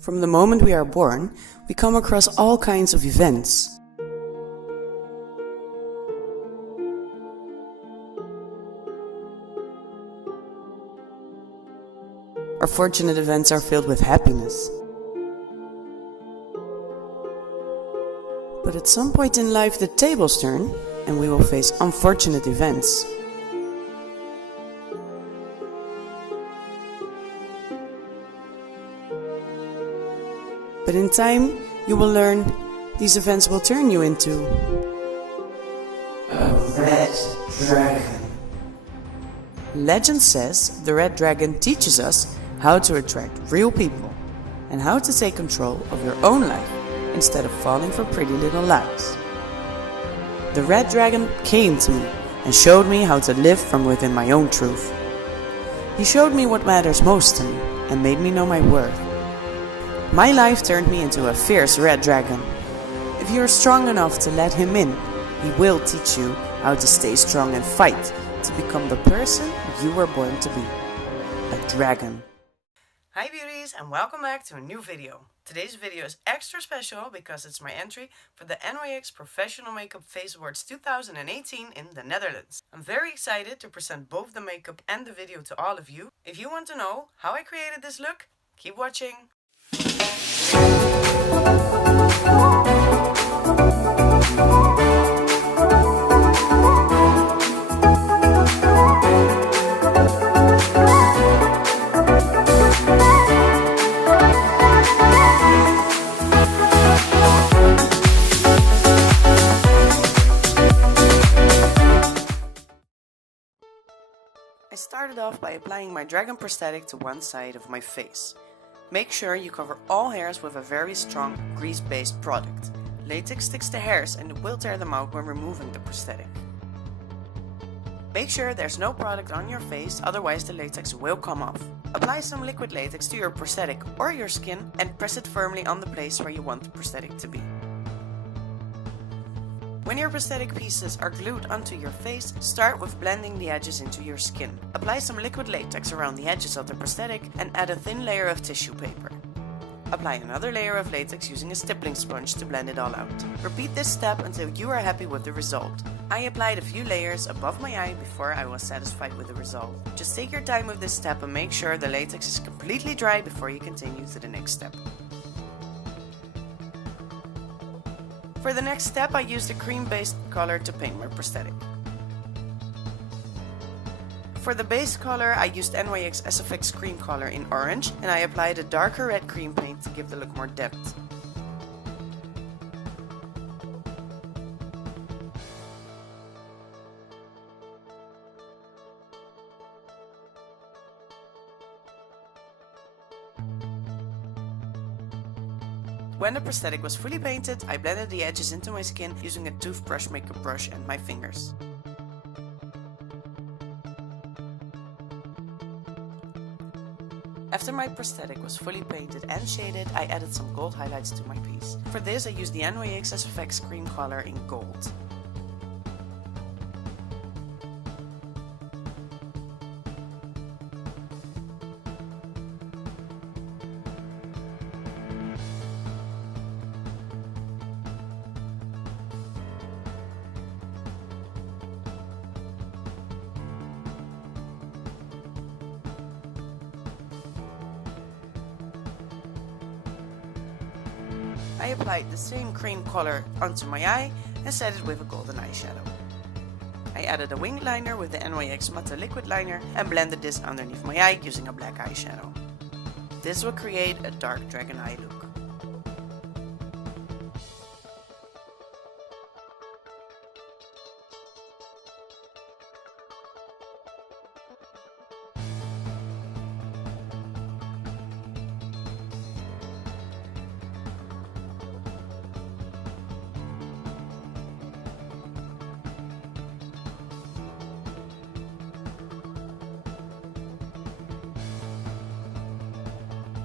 From the moment we are born, we come across all kinds of events. Our fortunate events are filled with happiness. But at some point in life the tables turn and we will face unfortunate events. But in time, you will learn these events will turn you into a red dragon. Legend says the red dragon teaches us how to attract real people and how to take control of your own life instead of falling for pretty little lies. The red dragon came to me and showed me how to live from within my own truth. He showed me what matters most to me and made me know my worth. My life turned me into a fierce red dragon. If you are strong enough to let him in, he will teach you how to stay strong and fight to become the person you were born to be, a dragon. Hi beauties, and welcome back to a new video. Today's video is extra special because it's my entry for the NYX Professional Makeup Face Awards 2018 in the Netherlands. I'm very excited to present both the makeup and the video to all of you. If you want to know how I created this look, keep watching. I started off by applying my dragon prosthetic to one side of my face. Make sure you cover all hairs with a very strong grease-based product. Latex sticks to hairs and it will tear them out when removing the prosthetic. Make sure there's no product on your face, otherwise the latex will come off. Apply some liquid latex to your prosthetic or your skin and press it firmly on the place where you want the prosthetic to be. When your prosthetic pieces are glued onto your face, start with blending the edges into your skin. Apply some liquid latex around the edges of the prosthetic and add a thin layer of tissue paper. Apply another layer of latex using a stippling sponge to blend it all out. Repeat this step until you are happy with the result. I applied a few layers above my eye before I was satisfied with the result. Just take your time with this step and make sure the latex is completely dry before you continue to the next step. For the next step, I used a cream-based color to paint my prosthetic. For the base color, I used NYX SFX Cream Color in orange, and I applied a darker red cream paint to give the look more depth. When the prosthetic was fully painted, I blended the edges into my skin using a toothbrush makeup brush and my fingers. After my prosthetic was fully painted and shaded, I added some gold highlights to my piece. For this, I used the NYX SFX Cream Color in gold. I applied the same cream color onto my eye and set it with a golden eyeshadow. I added a wing liner with the NYX Matte Liquid Liner and blended this underneath my eye using a black eyeshadow. This will create a dark dragon eye look.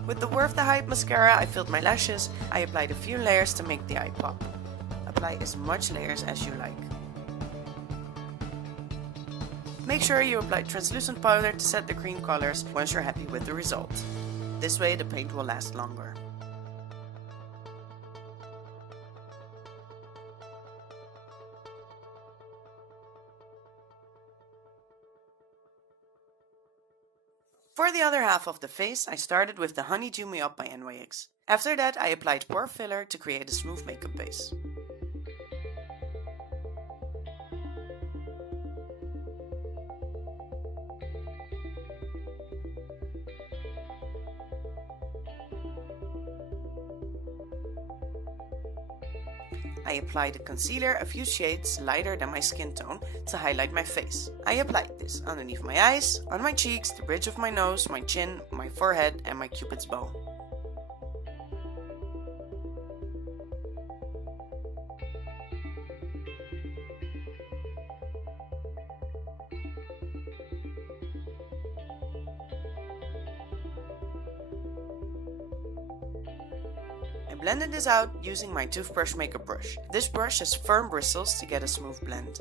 With the Worth the Hype mascara, I filled my lashes. I applied a few layers to make the eye pop. Apply as much layers as you like. Make sure you apply translucent powder to set the cream colors once you're happy with the result. This way the paint will last longer. For the other half of the face, I started with the Honeydew Me Up by NYX. After that, I applied Pore Filler to create a smooth makeup base. I applied a concealer a few shades lighter than my skin tone to highlight my face. I applied this underneath my eyes, on my cheeks, the bridge of my nose, my chin, my forehead and my cupid's bow. I blended this out using my toothbrush makeup brush. This brush has firm bristles to get a smooth blend.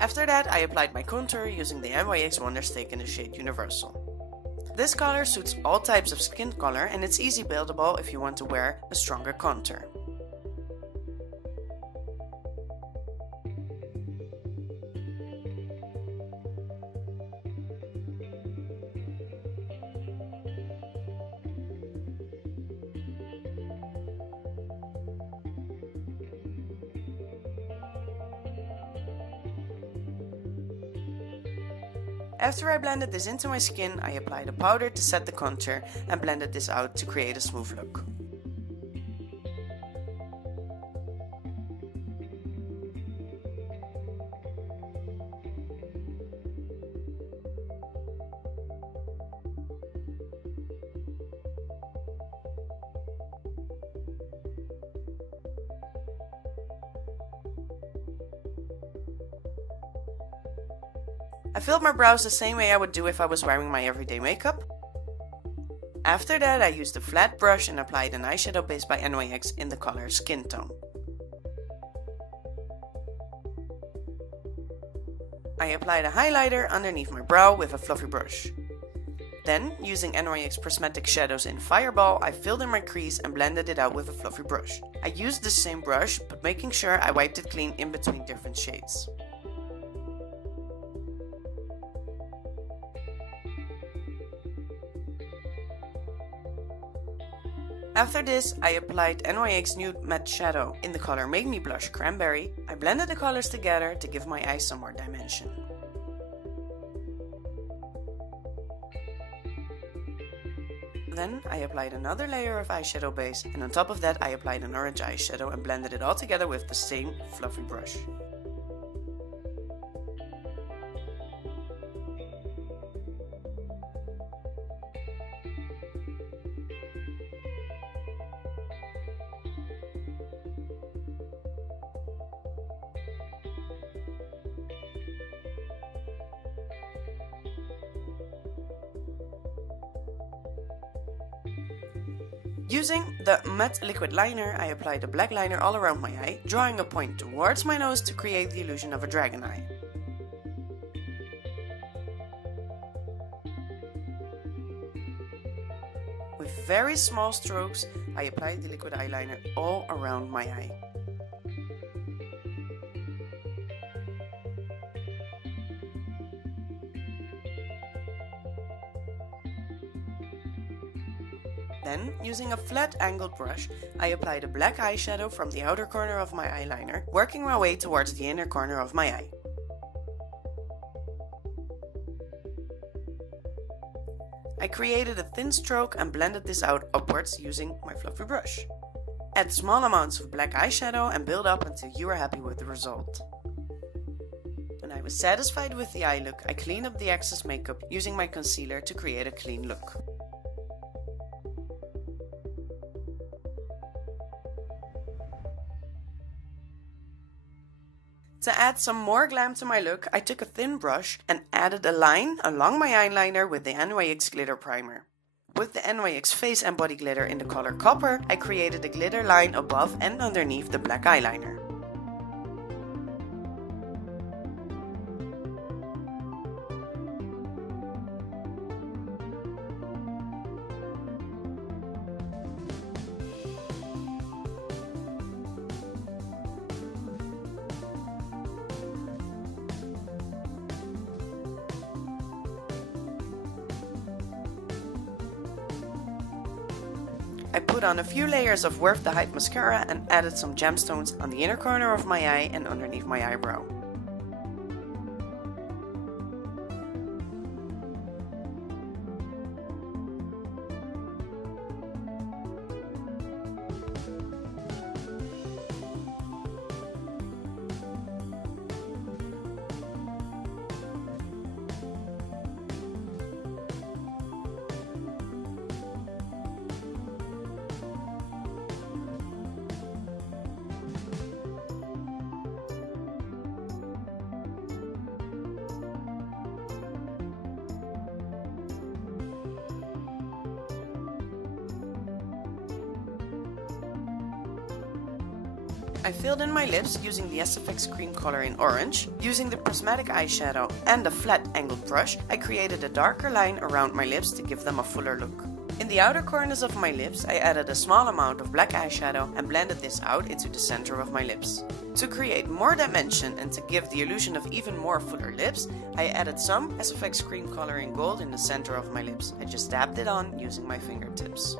After that, I applied my contour using the NYX Wonder Stick in the shade Universal. This color suits all types of skin color and it's easy buildable if you want to wear a stronger contour. After I blended this into my skin, I applied a powder to set the contour and blended this out to create a smooth look. I filled my brows the same way I would do if I was wearing my everyday makeup. After that, I used a flat brush and applied an eyeshadow base by NYX in the color Skin Tone. I applied a highlighter underneath my brow with a fluffy brush. Then, using NYX Prismatic shadows in Fireball, I filled in my crease and blended it out with a fluffy brush. I used the same brush, but making sure I wiped it clean in between different shades. After this, I applied NYX Nude Matte Shadow in the color Make Me Blush Cranberry. I blended the colors together to give my eyes some more dimension. Then I applied another layer of eyeshadow base and on top of that I applied an orange eyeshadow and blended it all together with the same fluffy brush. Using the matte liquid liner, I applied a black liner all around my eye, drawing a point towards my nose to create the illusion of a dragon eye. With very small strokes, I applied the liquid eyeliner all around my eye. Then, using a flat angled brush, I applied a black eyeshadow from the outer corner of my eyeliner, working my way towards the inner corner of my eye. I created a thin stroke and blended this out upwards using my fluffy brush. Add small amounts of black eyeshadow and build up until you are happy with the result. When I was satisfied with the eye look, I cleaned up the excess makeup using my concealer to create a clean look. To add some more glam to my look, I took a thin brush and added a line along my eyeliner with the NYX Glitter Primer. With the NYX Face and Body Glitter in the color Copper, I created a glitter line above and underneath the black eyeliner. I put on a few layers of Worth the Hype mascara and added some gemstones on the inner corner of my eye and underneath my eyebrow. I filled in my lips using the SFX Cream Color in orange. Using the Prismatic eyeshadow and a flat angled brush, I created a darker line around my lips to give them a fuller look. In the outer corners of my lips, I added a small amount of black eyeshadow and blended this out into the center of my lips. To create more dimension and to give the illusion of even more fuller lips, I added some SFX Cream Color in gold in the center of my lips. I just dabbed it on using my fingertips.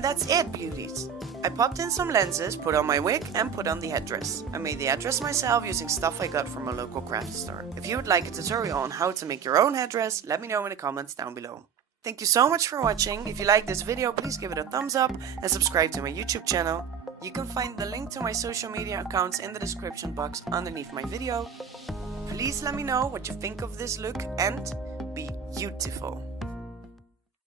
And that's it, beauties! I popped in some lenses, put on my wig and put on the headdress. I made the headdress myself using stuff I got from a local craft store. If you would like a tutorial on how to make your own headdress, let me know in the comments down below. Thank you so much for watching. If you like this video, please give it a thumbs up and subscribe to my YouTube channel. You can find the link to my social media accounts in the description box underneath my video. Please let me know what you think of this look and be beautiful.